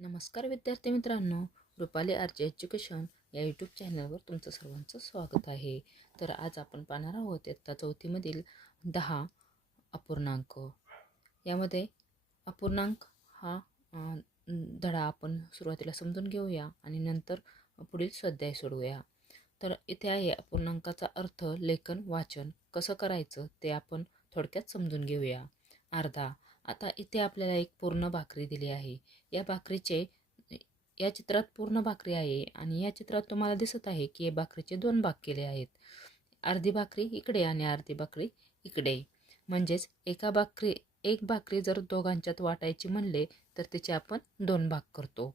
नमस्कार विद्यार्थी मित्रांनो, रुपाली आरजे एज्युकेशन या यूट्यूब चॅनलवर तुमचं सर्वांचं स्वागत आहे. तर आज आपण पाहणार आहोत इयत्ता चौथीमधील 10 अपूर्णांक. यामध्ये अपूर्णांक हा धडा आपण सुरुवातीला समजून घेऊया आणि नंतर पुढील स्वाध्याय सोडवूया. तर इथे आहे अपूर्णांकाचा अर्थ, लेखन, वाचन कसं करायचं ते आपण थोडक्यात समजून घेऊया. अर्धा. आता इथे आपल्याला एक पूर्ण भाकरी दिली आहे. या भाकरीचे या चित्रात पूर्ण भाकरी आहे आणि या चित्रात तुम्हाला दिसत आहे की या भाकरीचे 2 भाग केले आहेत. अर्धी भाकरी इकडे आणि अर्धी भाकरी इकडे. म्हणजेच एक भाकरी जर दोघांच्यात वाटायची म्हणले तर तिचे आपण 2 भाग करतो.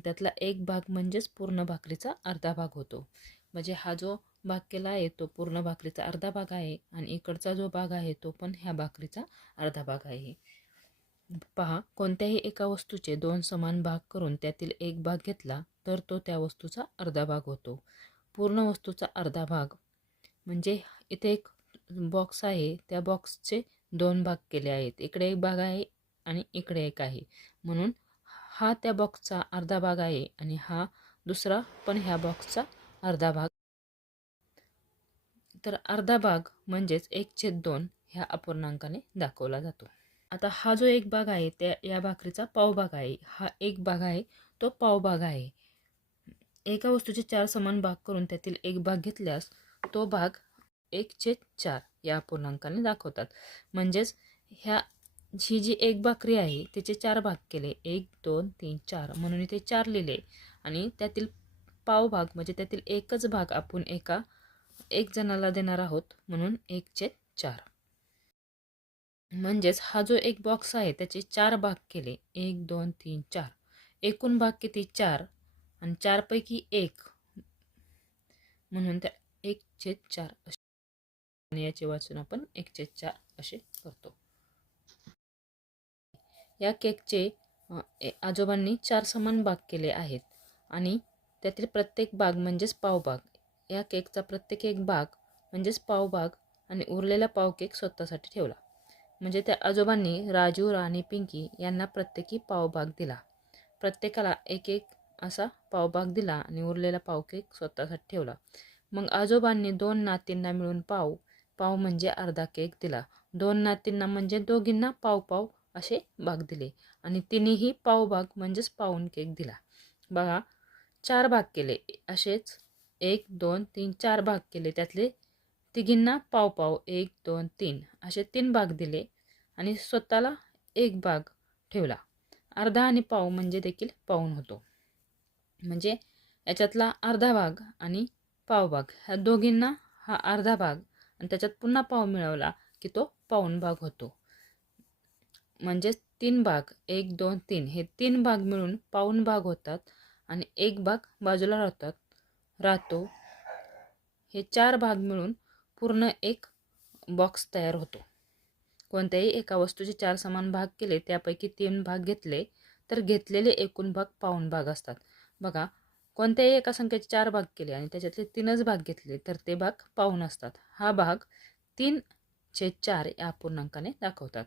त्यातला एक भाग म्हणजेच पूर्ण भाकरीचा अर्धा भाग होतो. म्हणजे हा जो भाग केला आहे तो पूर्ण भाकरीचा अर्धा भाग आहे आणि इकडचा जो भाग आहे तो पण ह्या भाकरीचा अर्धा भाग आहे. पहा, कोणत्याही एका वस्तूचे 2 समान भाग करून त्यातील एक भाग घेतला तर तो त्या वस्तूचा अर्धा भाग होतो. पूर्ण वस्तूचा अर्धा भाग म्हणजे इथे एक बॉक्स आहे, त्या बॉक्सचे 2 भाग केले आहेत. इकडे एक भाग आहे आणि इकडे एक आहे. म्हणून हा त्या बॉक्सचा अर्धा भाग आहे आणि हा दुसरा पण ह्या बॉक्सचा अर्धा भाग. तर अर्धा भाग म्हणजेच 1/2 ह्या अपूर्णांकाने दाखवला जातो. आता हा जो एक भाग आहे त्या या भाकरीचा पावभाग आहे. हा एक भाग आहे तो पावभाग आहे. एका वस्तूचे 4 समान भाग करून त्यातील एक भाग घेतल्यास तो भाग 1/4 या अपूर्णांकाने दाखवतात. म्हणजेच ही जी एक भाकरी आहे तिचे 4 भाग केले, 1 2 3 4 म्हणून इथे 4 लिहिले आणि त्यातील पावभाग म्हणजे त्यातील एकच भाग आपण एक जणाला देणार आहोत म्हणून 1/4. म्हणजेच हा जो एक बॉक्स आहे त्याचे 4 भाग केले, 1 2 3 4. एकूण भाग किती? 4 आणि 4 पैकी 1 म्हणून त्या 1/4 असे. आणि याचे वाचन आपण 1/4 असे करतो. या केकचे आजोबांनी 4 समान भाग केले आहेत आणि त्यातील प्रत्येक भाग म्हणजेच पावभाग. या केकचा प्रत्येक एक भाग म्हणजेच पावभाग आणि उरलेला पाव केक स्वतःसाठी ठेवला. म्हणजे त्या आजोबांनी राजू, राणी, पिंकी यांना प्रत्येकी पावभाग दिला. प्रत्येकाला एक एक असा पावभाग दिला आणि उरलेला पाव केक स्वतःसाठी ठेवला. मग आजोबांनी 2 नातींना मिळून पाव म्हणजे अर्धा केक दिला. 2 नातींना म्हणजे दोघींना पाव असे भाग दिले आणि तिन्हीही पावभाग म्हणजेच पाऊण केक दिला. बघा, 4 भाग केले. असेच 1 2 3 4 भाग केले. त्यातले तिघींना पाव 1 2 3 असे 3 भाग दिले आणि स्वतःला एक भाग ठेवला. अर्धा आणि पाव म्हणजे देखील पाऊण होतो. म्हणजे याच्यातला अर्धा भाग आणि पावभाग ह्या दोघींना हा अर्धा भाग आणि त्याच्यात पुन्हा पाव मिळवला की तो पाऊण भाग होतो. म्हणजेच 3 भाग 1 2 3 हे 3 भाग मिळून पाऊण भाग होतात आणि एक भाग बाजूला राहतो. हे 4 भाग मिळून पूर्ण एक बॉक्स तयार होतो. कोणत्याही एका वस्तूचे 4 समान भाग केले, त्यापैकी 3 भाग घेतले तर घेतलेले एकूण भाग पाऊण भाग असतात. बघा, कोणत्याही एका संख्येचे 4 भाग केले आणि त्याच्यातले 3च भाग घेतले तर ते भाग पाऊण असतात. हा भाग 3/4 या अपूर्णांकाने दाखवतात.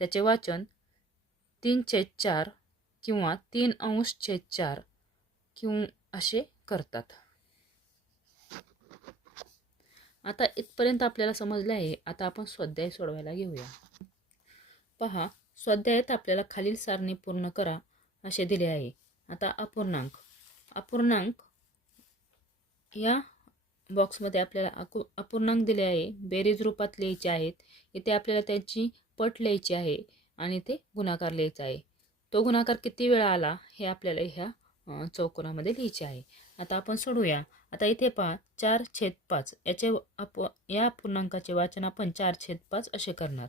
त्याचे वाचन 3/4 किंवा 3/4 किंवा असे करतात. आता इथपर्यंत आपल्याला समजले आहे. आता आपण स्वाध्याय सोडवायला घेऊया. पहा, स्वाध्यायात आपल्याला खालील सारणी पूर्ण करा असे दिले आहे. आता अपूर्णांक या बॉक्समध्ये आपल्याला अपूर्णांक दिले आहे. बेरीज रूपात लिहायचे आहेत. इथे आपल्याला त्यांची पट लिहायची आहे आणि ते गुणाकार लिहायचा आहे. तो गुणाकार किती वेळा आला हे आपल्याला ह्या चौकोनामध्ये लिहायचे आहे. आता आपण सोडूया. आता इथे पहा, 4/5 या अपूर्णांकाचे वाचन आपण 4/5 असे करणार.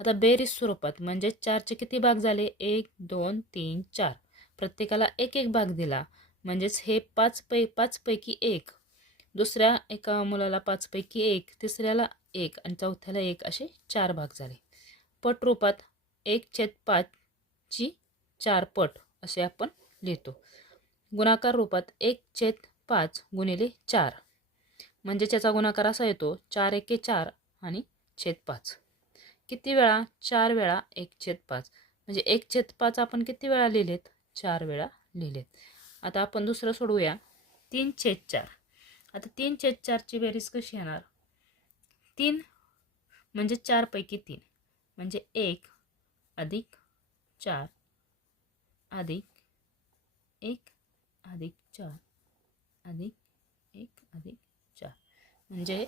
आता बेरीज स्वरूपात म्हणजे 4चे किती भाग झाले? 1 2 3 4. प्रत्येकाला एक एक भाग दिला. म्हणजेच हे 5 पैकी 1, दुसऱ्या एका मुलाला 5 पैकी 1, तिसऱ्याला 1 आणि चौथ्याला 1 असे 4 भाग झाले. पट रूपात 1/5 ची 4 पट असे आपण लिहितो. गुणाकार रूपात 1/5 गुणिले 4 म्हणजे त्याचा गुणाकार असा येतो 4 एके 4 आणि छेद 5. किती वेळा? 4 वेळा 1/5. म्हणजे 1/5 आपण किती वेळा लिहिलेत? 4 वेळा लिहिलेत. आता आपण दुसरं सोडवूया. 3/4. आता 3/4ची बेरीज कशी येणार? 3 म्हणजे 4 पैकी 3 म्हणजे 1 अधिक 4 अधिक 1 अधिक 4 अधिक 1 अधिक 4 म्हणजे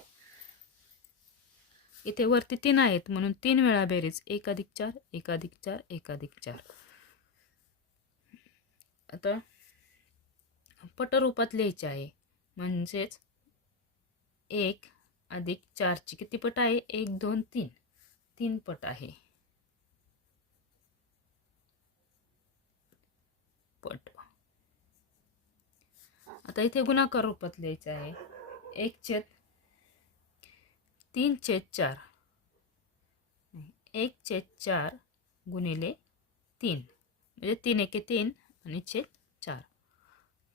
इथे वरती 3 आहेत म्हणून 3 वेळा बेरीज 1 अधिक 4 1 अधिक 4 1 अधिक 4. आता पट रूपात लिहायचे आहे म्हणजेच 1 अधिक 4ची किती पट आहे? 1 2 3 3 पट आहे. पट. आता इथे गुणाकार रूपात लिहायचं आहे. 1/3/4 1/4 गुणिले 3 म्हणजे 3 एके 3 आणि छेद 4.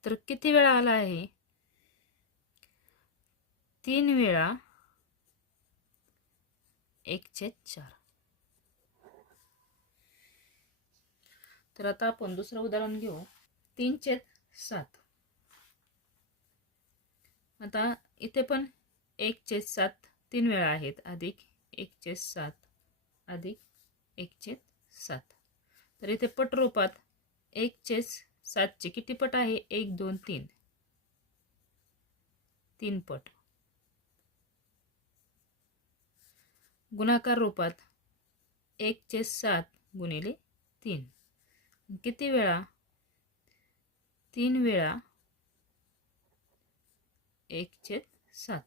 तर किती वेळा आला आहे? 3 वेळा 1/4. तर आता आपण दुसरं उदाहरण घेऊ. 3/7. आता इथे पण 1/7 3 वेळा आहेत अधिक 1/7 अधिक 1/7. तर इथे पट रूपात 1/7ची किती पट आहे? 1 2 3 3 पट. गुणाकार रूपात 1/7 गुणिले 3 किती वेळा? 3 वेळा 1/7.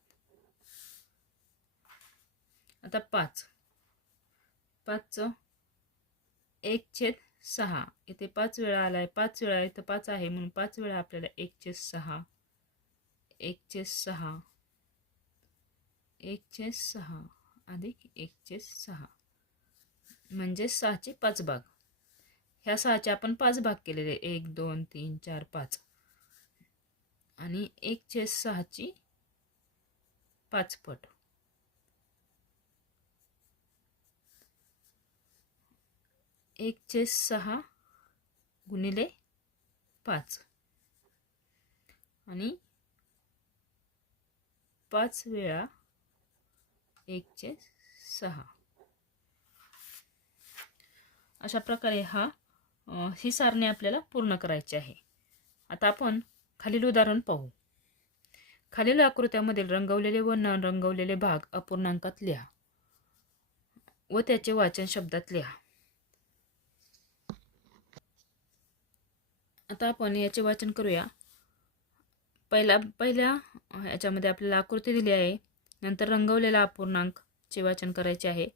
आता 5चं 1/6 इथे 5 वेळा आलाय. 5 वेळा इथं 5 आहे म्हणून 5 वेळा आपल्याला 1/6 1/6 1/6 अधिक 1/6 म्हणजे 6चे 5 भाग. ह्या 6चे आपण 5 भाग केलेले 1 2 3 4 5 आणि 1/6ची 5 पट. 1/6 गुणिले 5 आणि 5 वेळा 1/6. अशा प्रकारे ही सारणी आपल्याला पूर्ण करायची आहे. आता आपण खालील उदाहरण पाहू. खालील आकृत्यामधील रंगवलेले व न रंगवलेले भाग अपूर्णांकात लिहा व त्याचे वाचन शब्दात लिहा. आता आपण याचे वाचन करूया. पहिल्या याच्यामध्ये आपल्याला आकृती दिली आहे. नंतर रंगवलेला अपूर्णांकचे वाचन करायचे आहे.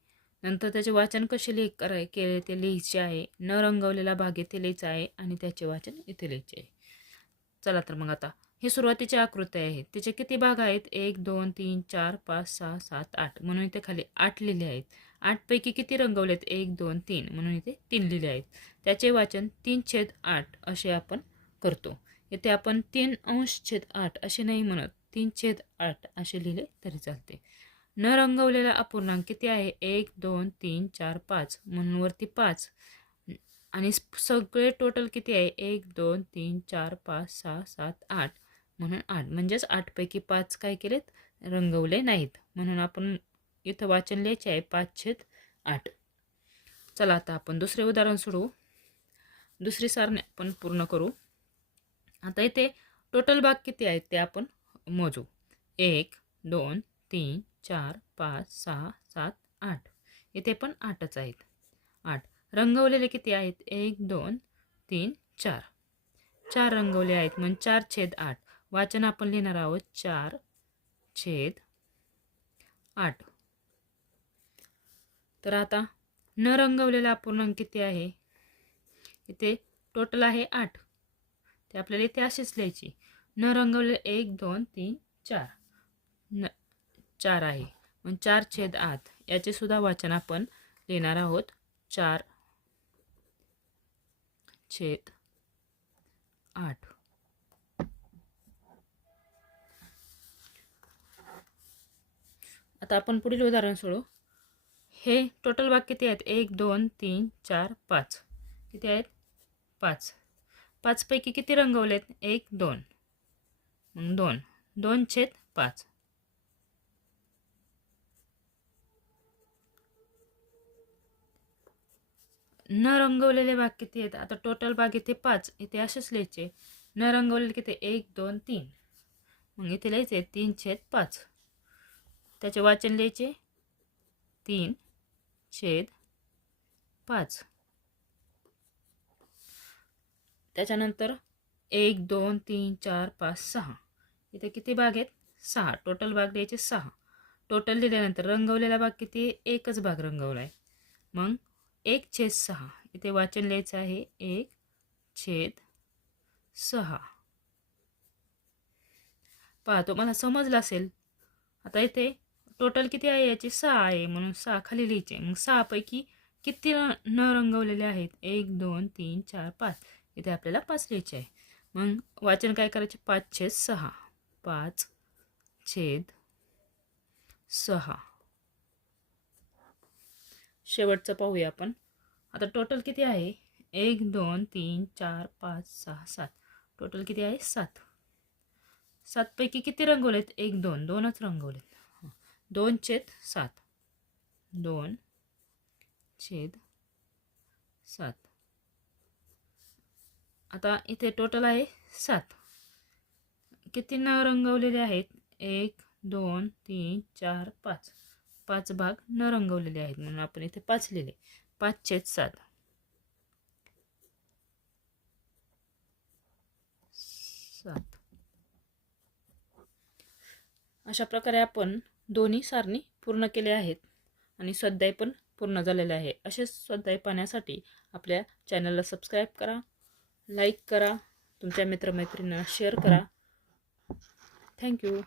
नंतर त्याचे वाचन कसे केले ते लिहायचे आहे. न रंगवलेला भाग इथे लिहायचा आहे आणि त्याचे वाचन इथे लिहायचे आहे. चला तर मग आता हे सुरुवातीचे आकृती आहेत. त्याचे किती भाग आहेत? 1 2 3 4 5 6 7 8 म्हणून इथे खाली 8 लिहिले आहेत. 8 पैकी किती रंगवलेत? 1 2 3 म्हणून इथे 3 लिहिले आहेत. त्याचे वाचन 3/8 असे आपण करतो. इथे आपण 3/8 असे नाही म्हणत, 3/8 असे लिहिले तरी चालते. न रंगवलेला अपूर्णांक किती आहे? 1 2 3 4 5 म्हणून वरती 5 आणि सगळे टोटल किती आहे? 1 2 3 4 5 6 7 8 म्हणून 8 म्हणजेच 8 पैकी 5 काय केलेत? रंगवले नाहीत. म्हणून आपण इथं वाचन लिहायचे आहे 5/8. चला आता आपण दुसरे उदाहरण सोडवू. दुसरी सारणी आपण पूर्ण करू. आता इथे टोटल भाग किती आहेत ते आपण मोजू. 1 2 3 4 5 6 7 8 इथे पण 8च आहेत. 8 रंगवलेले किती आहेत? 1 2 3 4 4 रंगवले आहेत म्हणजे 4/8. वाचन आपण लिहिणार आहोत 4/8. तर आता न रंगवलेला अपूर्णांक किती आहे? इथे टोटल आहे 8. ते आपल्याला इथे असेच लिहायची. न रंगवलेले 1 2 3 4 4 आहे मग 4/8 याचे सुद्धा वाचन आपण लिहिणार आहोत 4/8. आता आपण पुढील उदाहरण सोडू. हे टोटल भाग किती आहेत? 1 2 3 4 5 किती आहेत? 5. 5पैकी किती रंगवलेत? 1 2. मग 2 2/5. न रंगवलेले भाग किती आहेत? आता टोटल भाग इथे 5, इथे असेच लिहायचे. न रंगवलेले किती? 1 2 3. मग इथे लिहायचे 3/5. त्याचे वाचन लिहायचे 3/5. त्याच्यानंतर 1 2 3 4 5 6. इथे किती भाग आहेत? 6. टोटल भाग द्यायचे 6. टोटल लिहिल्यानंतर रंगवलेला भाग किती? एकच भाग रंगवला आहे. मग 1/6. इथे वाचन लिहायचं आहे 1/6. पहा, तुम्हाला समजलं असेल. आता इथे टोटल किती आहे? याचे 6 आहे, म्हणून 6 खाली लिहायचे. मग 6 पैकी किती न रंगवलेले आहेत? 1 2 3 4 5. इथे आपल्याला 5 लिहायचे आहे. मग वाचन काय करायचे? 5/6. 5/6. शेवटचं पाहूया आपण. आता टोटल किती आहे? 1 2 3 4 5 6 7. टोटल किती आहे? 7. 7 पैकी किती रंगवलेत? 1 2 2च रंगवलेत. 2/7. 2/7. आता इथे टोटल आहे 7. किती न रंगवलेले आहेत? 1 2 3 4 5. 5 भाग न रंगवलेले आहेत, म्हणून आपण इथे 5 लिहिले. 5/7. 7. अशा प्रकारे आपण दोन्ही सारणी पूर्ण केले आहेत आणि स्वाध्याय पण पूर्ण झालेले आहे. असेच स्वाध्याय पाहण्यासाठी आपल्या चॅनलला सबस्क्राईब करा, लाईक करा, तुमच्या मित्रमैत्रिणींना शेअर करा. थँक्यू.